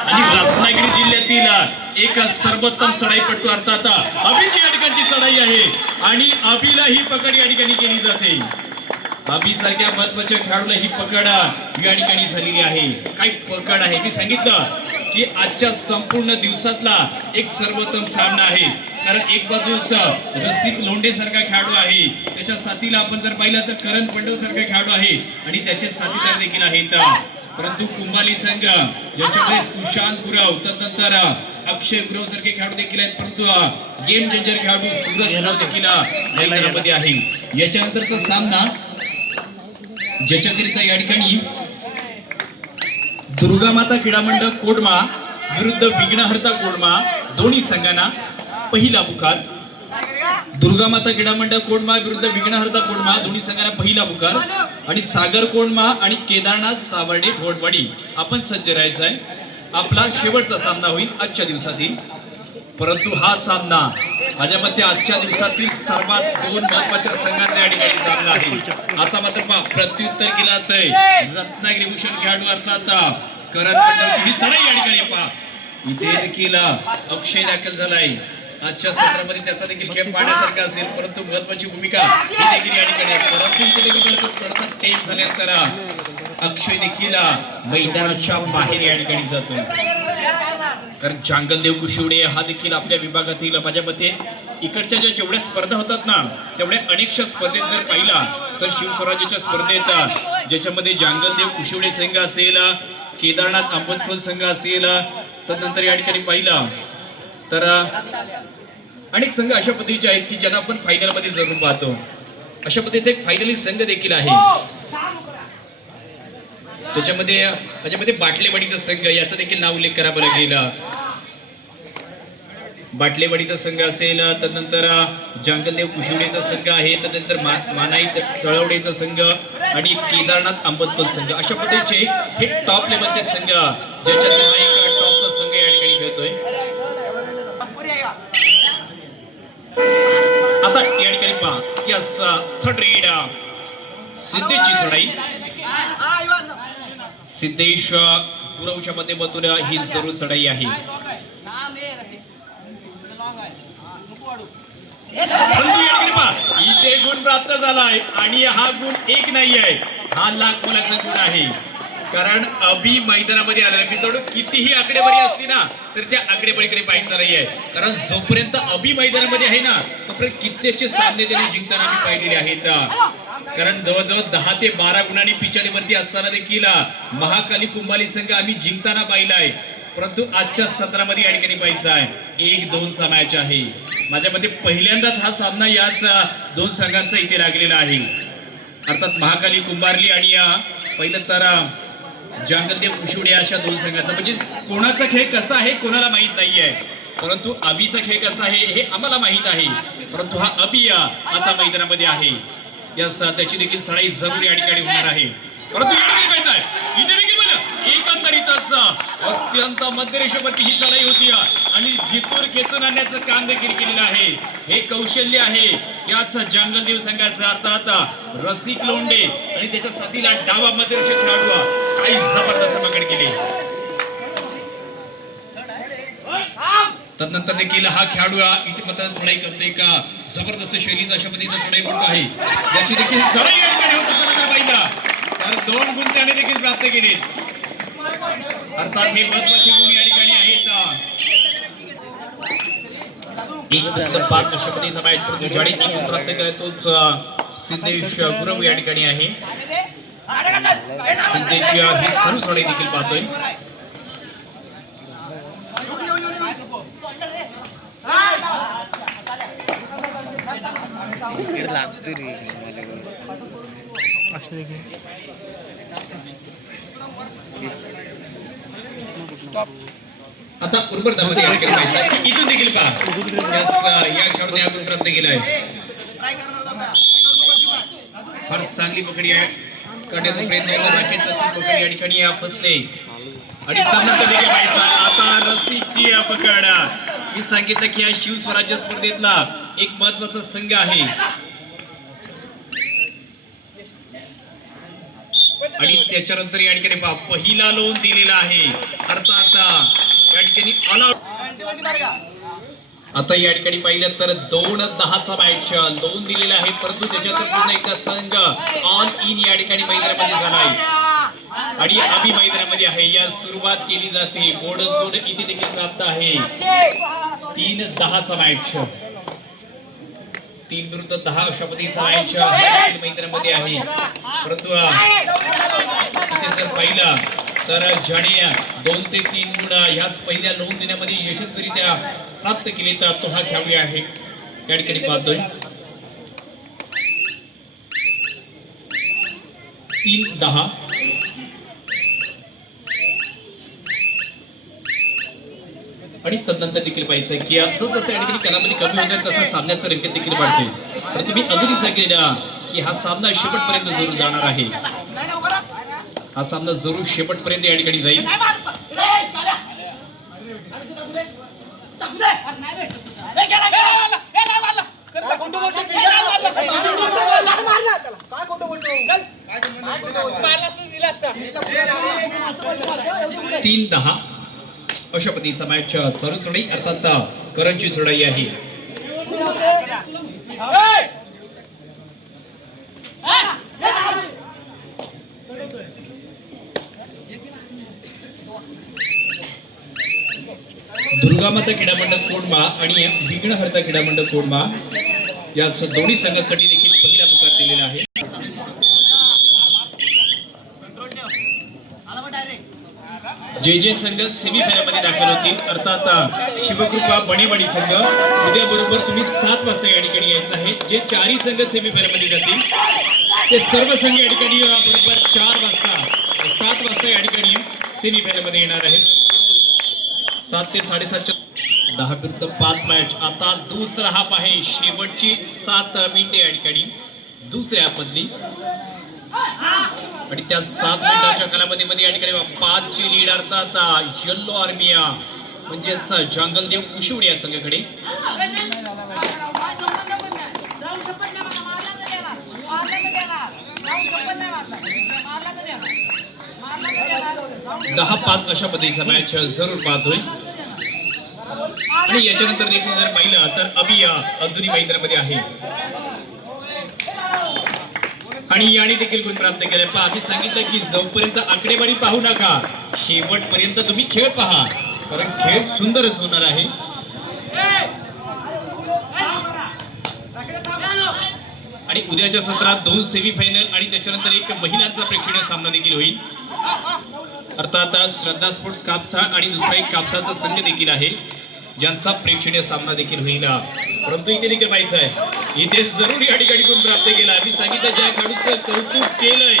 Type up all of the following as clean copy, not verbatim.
आणि रत्नागिरी जिल्ह्यातील एक सर्वोत्तम चढाईपट्टू अर्थात अभिची या ठिकाणची चढाई आहे आणि अभिला ही पकड या ठिकाणी केली जाते. अभि सारख्या महत्वाच्या खेळाडूला ही पकड या ठिकाणी झालेली आहे. काय पकड आहे, मी सांगितलं की आजच्या संपूर्ण दिवसातला एक सर्वोत्तम सामना आहे. कारण एक बाजूस रसिक लोंढे सारखा खेळाडू आहे, त्याच्या साथीला आपण जर पाहिलं तर करण पंडव सारखा खेळाडू आहे आणि त्याचे साथीदार देखील आहेत. परंतु कुंभाली संघ ज्याच्यामध्ये सुशांत गुरव तदनंतर अक्षय गुरव सारखे खेळाडू देखील आहेत, परंतु गेम चेंजर खेळाडू सूरज गुरव देखील मैदानामध्ये आहे. याच्यानंतरचा सामना ज्याच्याकरिता या ठिकाणी दुर्गामाता क्रीडा मंडळ कोडमा विरुद्ध विघ्नहर्ता कोडमा दोन्ही संघांना पहिला पुकार. दुर्गामाता क्रीडा मंडळ कोडमा विरुद्ध विघ्नहर्ता कोडमा दोन्ही संघांना पहिला पुकार. आणि सागर कोडमा आणि केदारनाथ सावर्डे घोडवाडी आपण सज्ज राहायचं आहे. आपला शेवटचा सामना होईल आजच्या दिवसातील. परंतु हा सामना माझ्या मते आजच्या दिवसातील सर्वात दोन महत्वाच्या संघांचा या ठिकाणी सामना आहे. आता मात्र प्रत्युत्तर केला तर रत्नागिरी भूषण खेळाडू अर्थात करण पंडवची ही चढाई या ठिकाणी पहा. इथे देखील अक्षय दाखल झालाय. आजच्या सत्रामध्ये त्याचा देखील खेळ पाहण्यासारखा असेल, परंतु महत्वाची भूमिका ही देखील या ठिकाणी आहे. परंतु इथे देखील थोडासा टेप झाल्यानंतर अक्षय देखील मैदानाच्या बाहेर या ठिकाणी जातो. कारण जांगलदेव कुशिवडे हा देखील आपल्या विभागातील माझ्या मते इकडच्या ज्या जेवढ्या स्पर्धा होतात ना तेवढ्या अनेकशा स्पर्धेत जर पाहिला तर शिवस्वराज्याच्या स्पर्धेत ज्याच्यामध्ये जांगलदेव कुशिवडे संघ असेल, केदारनाथ आंबतखोल संघ असेल, तदनंतर या ठिकाणी पाहिला तर अनेक संघ अशा पद्धतीचे आहेत की ज्यांना आपण फायनल मध्ये जरूर पाहतो. अशा पद्धतीचा एक फायनलिस्ट संघ देखील आहे. त्याच्यामध्ये बाटलेवाडीचा संघ याचा देखील नाव उल्लेख करावा लागेल. बाटलेवाडीचा संघ असेल, तदनंतर जांगलदेव कुशिवडेचा संघ आहे, तदनंतर मानाई तळवडेचा संघ आणि केदारनाथ आंबतखोल संघ. अशा पद्धतीचे हे टॉप लेवलचे संघ ज्याच्यात हा एक टॉपचा संघ या ठिकाणी खेळतोय. आता या ठिकाणी पहा यस थर्ड रेड सिद्धेशची चढाई. सिद्धेश गुरवच्या माध्यमातून ही जरूर चढाई आहे. इथे गुण प्राप्त झालाय आणि हा गुण एक नाही आहे, हा लाख मोलाचा गुण आहे. कारण अभि मैदानामध्ये आलेला मित्रांनो कितीही आकडेवारी असली ना तर त्या आकडेवारीकडे पाहायचं नाहीये. कारण जोपर्यंत अभि मैदानामध्ये आहे ना तोपर्यंत कित्येकचे सामने त्याने जिंकताना आम्ही पाहिलेले आहेत. कारण जवळजवळ 10 ते 12 गुणांनी पिछाडीवरती असताना देखील महाकाली कुंभाली संघ आम्ही जिंकताना पाहिलाय. परंतु आजच्या सत्रामध्ये या ठिकाणी पाहायचा आहे 1-2चा मॅच आहे. माझ्या मते पहिल्यांदाच हा सामना याच दोन संघांचा इथे लागलेला आहे. अर्थात महाकाली कुंभारली आणि पहिलं तर जांगलदेव कुशिवडे अशा दोन संघांचा म्हणजे कोणाचा खेळ कसा आहे कोणाला माहित नाहीये. परंतु अभिचा खेळ कसा आहे हे आम्हाला माहित आहे. परंतु हा अभि आता मैदानामध्ये आहे. यास त्याची देखील चढाई जरूर या ठिकाणी होणार आहे. परंतु या ठिकाणी पाहायचं आहे इथे देखील बघा एकंदरीतच अत्यंत मध्यरेषेवरती ही चढाई होती आणि जिथून खेचून आणण्याचं काम देखील केलेलं आहे. हे कौशल्य आहे याच जांगलदेव संघाचं अर्थात रसिक लोंढे आणि त्याच्या साथीला डावा मध्यरेषे खेळाडू काही जबरदस्त पकड केली. तदनंतर देखील हा खेळाडू इथे मात्र चढाई करतोय का जबरदस्त शैलीचा अशा पद्धतीचा चढाई पडतो आहे. याची देखील चढाई या ठिकाणी होत असताना पाहिला तर 2 गुण त्याने देखील प्राप्त केले. अर्थात हे महत्वाचे गुण या ठिकाणी आहेत. 1-5 अशा पद्धतीचा मॅच पडतो. ज्याने 1 गुण प्राप्त केला तोच सिद्धेश गुरव या ठिकाणी आहे. सिद्धेशची ही सर्व चढाई देखील पाहतोय. आता उर्वर धामध्ये या ठिकाणी पाहायचं इथून देखील पहा या खेळाडूने गुण प्राप्त केलाय. फार चांगली पकडी आहे करण्याचा प्रयत्न होता. राखेचा पकड या ठिकाणी फसले आणि तदनंतर देखील पाहायचा आता रसिकची पकड. मी सांगितलं की या शिवस्वराज्य स्पर्धेतला एक महत्वाचा संघ आहे. आणि त्याच्यानंतर या ठिकाणी पहा पहिला लोन दिलेला आहे अर्थात या ठिकाणी ऑल आउट. आता या ठिकाणी पाहिलं तर 2-10चा मॅच लोन दिलेला आहे परंतु त्याच्यात पूर्ण एकदा संघ ऑल इन या ठिकाणी मैदानामध्ये झाला आहे आणि आम्ही मैदानामध्ये आहे. या सुरुवात केली जाते बोनस गुण इथे देखील प्राप्त आहे. 3-10चा मॅच 3 विरुद्ध 10 अशा पद्धतीचा मॅच मैदानामध्ये आहे परंतु इथे जर पाहिलं तर ज्याने 2 ते 3 गुण ह्याच पहिल्या लोन देण्यामध्ये यशस्वीरित्या प्राप्त केले तर तो हा खेळाडू आहे या ठिकाणी पाहतोय. 3-10 आणि तदनंतर देखील पाहिजे की जसं या ठिकाणी कालावधी कमी होत तसा सामन्याचा रंगत देखील वाढतोय. परंतु मी अजूनही सांगितलं की हा सामना शेवटपर्यंत जरूर जाणार आहे. हा सामना जरूर शेवटपर्यंत या ठिकाणी जाईल. तीन 10 अशा पद्धतीचा मॅच चालू चढाई अर्थात करंची चढाई आहे. दुर्गामाता क्रीडा मंडळ कोंढवा आणि विघ्नहर्ता क्रीडा मंडळ कोंढवा या दोन्ही संघांसाठी देखील पहिला पुकार दिलेला आहे. जे संघ सेमीफायनल मध्ये दाखल होतील अर्थात शिवकृपा बणेवाडी संघ उद्या बरोबर तुम्ही 7 वाजता या ठिकाणी यायचं आहे. जे 4 संघ सेमीफायनल मध्ये जातील ते सर्व संघ या ठिकाणी बरोबर 4 वाजता 7 वाजता या ठिकाणी सेमीफायनल मध्ये येणार आहेत. 7 ते 7:30 10 विरुद्ध 5 मॅच. आता दुसरा हाफ आहे शेवटची 7 मिनिटे या ठिकाणी दुसऱ्या हाफमधली आणि त्या 7 मिनिटांच्या कालावधीमध्ये या ठिकाणी 5 ची लीड अर्थात येल्लो आर्मी म्हणजेच जंगलदेव कुशिवडे या संघाकडे. दहा 5 अशा पद्धतीचा मॅच जरूर पाहतोय आणि याच्यानंतर देखील जर पाहिलं तर अबी अजूनही मैदानामध्ये आहे आणि याने देखील गुण प्राप्त केले. पहा आम्ही सांगितलं की जोपर्यंत आकडेवारी पाहू नका शेवटपर्यंत तुम्ही खेळ पहा कारण खेळ सुंदरच होणार आहे. आणि उद्याच्या सत्रात 2 सेमीफायनल आणि त्याच्यानंतर एक महिलांचा प्रेक्षणीय सामना देखील होईल अर्थात श्रद्धा स्पोर्ट्स कापसा आणि दुसरा एक कापसाचा संघ देखील आहे ज्यांचा प्रेक्षणीय सामना देखील होईल. परंतु इथे देखील पाहायचं आहे इथे जरूर या ठिकाणी गुण प्राप्त केला. मी सांगितलं ज्या खेळाडूचं कौतुक केलंय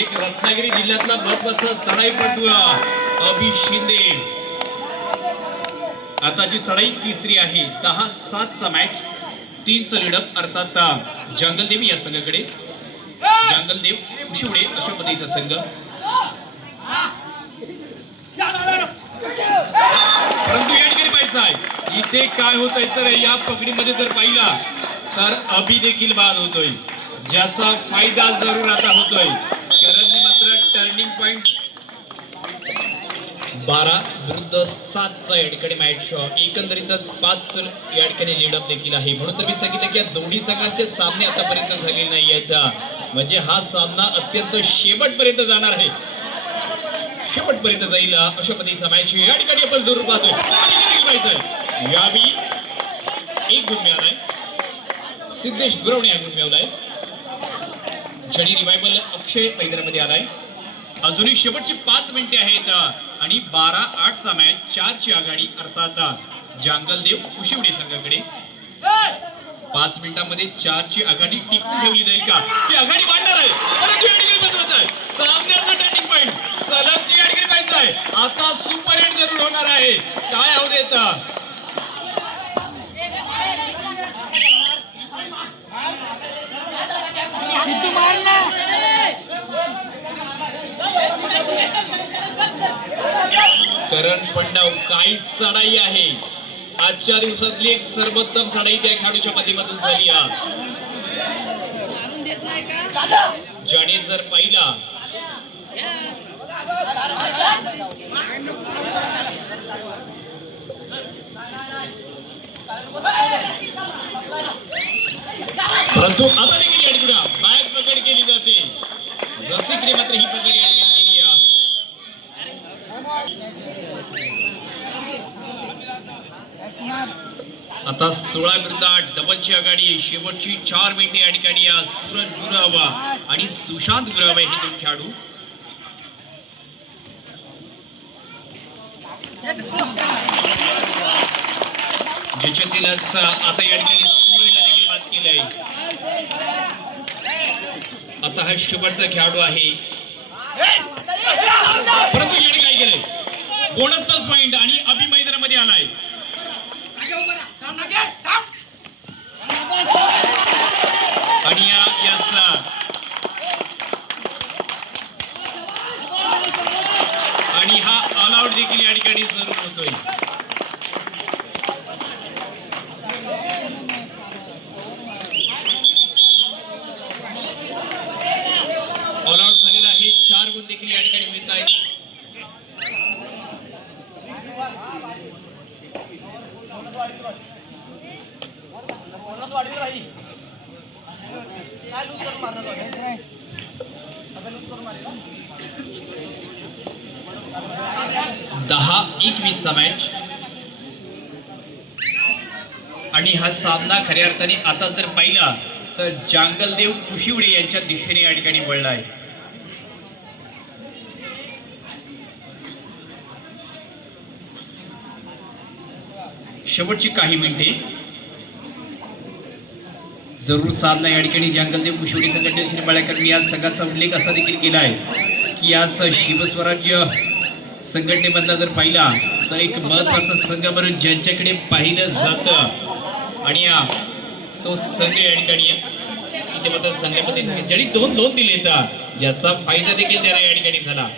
एक रत्नागिरी जिल्ह्यातला महत्वाचा चढाईपटू अभि शिंदे. आताची चढाई तिसरी आहे. 10-7चा मॅच 3चं लीडअप अर्थात जंगलदेव या संघाकडे. जंगलदेव कुशिवडे अशा पद्धतीचा संघ. परंतु या ठिकाणी पाहायचं आहे इथे काय होत आहे तर या पकडीमध्ये जर पाहिला तर अभि देखील बाद होतोय ज्याचा फायदा जरूर आता होतोय. करणने मात्र टर्निंग पॉइंट 12 विरुद्ध 7चा या ठिकाणी मॅच एकंदरीतच 5 या ठिकाणी लीडअप देखील आहे. म्हणून तर मी सांगितलं की या दोन्ही संघांचे सामने आतापर्यंत झालेले नाही आहेत म्हणजे हा सामना अत्यंत शेवटपर्यंत जाणार आहे. शेवटपर्यंत जाईल अशा पद्धतीचा मॅच या ठिकाणी आपण जरूर पाहतोय. यावी एक गुण मिळालाय सिद्धेश गुरवणे हा गुण मिळवलाय. जणी रिवायवल अक्षय मैदानामध्ये आलाय. अजूनही शेवटची 5 मिनिटे आहेत आणि 12-8चा मॅच 4ची आघाडी अर्थात जंगलदेव कुशिवडे संघाकडे. 5 मिनिटांमध्ये 4ची आघाडी टिकवून ठेवली जाईल का की आघाडी वाढणार आहे. परंतु या ठिकाणी बदलत आहे सामन्याचा टर्निंग पॉइंट सलगची या ठिकाणी पाहिजे आहे. आता सुपर हिट जरूर होणार आहे. काय होऊ देत करण पंडाव काय चढाई आहे आजच्या दिवसातली एक सर्वोत्तम चढाई त्या खेळाडूच्या माध्यमातून झाली. ज्याने जर पाहिला परंतु आता देखील या ठिकाणी बॅक पकड केली जाते. रसिकने मात्र ही पकड या ठिकाणी केली आहे. आता 16 विरुद्ध 8 डबलची आघाडी. शेवटची 4 मिनिटे या ठिकाणी सूरज गुरावा आणि सुशांत गुरावा हे दोन खेळाडू. ज्याच्यातीलच आता या ठिकाणी सूरजला देखील मात केलंय. आता हा शेवटचा खेळाडू आहे. परंतु याने काय केलंय, बोनस प्लस पॉइंट आणि अभि मैदानामध्ये आलाय. आणि आणि हा ऑल आउट देखील या ठिकाणी जरूर होतोय. ऑल आउट झालेला आहे. 4 गुण देखील या ठिकाणी मिळत आहेत. दहा 21 मॅच आणि हा सामना खऱ्या अर्थाने आता जर पाहिला तर जांगलदेव कुशिवडे यांच्या दिशेने या ठिकाणी वळला आहे. शेवटची काही मिनिटे जरूर साधना या ठिकाणी जांगलदेव कुशिवडे संघाच्या दिशेने वळला. कारण या संघाचा उल्लेख असा देखील केला आहे की आज शिवस्वराज्य संघटनेमधला जर पाहिला तर एक महत्वाचा संघ म्हणून ज्यांच्याकडे पाहिलं जातं आणि तो संघ या ठिकाणी इथे मात्र चांगल्या पद्धतीने ज्यांनी 2 लोन दिले तर ज्याचा फायदा देखील त्याला या ठिकाणी झाला.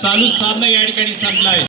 चालू सामना या ठिकाणी संपलाय.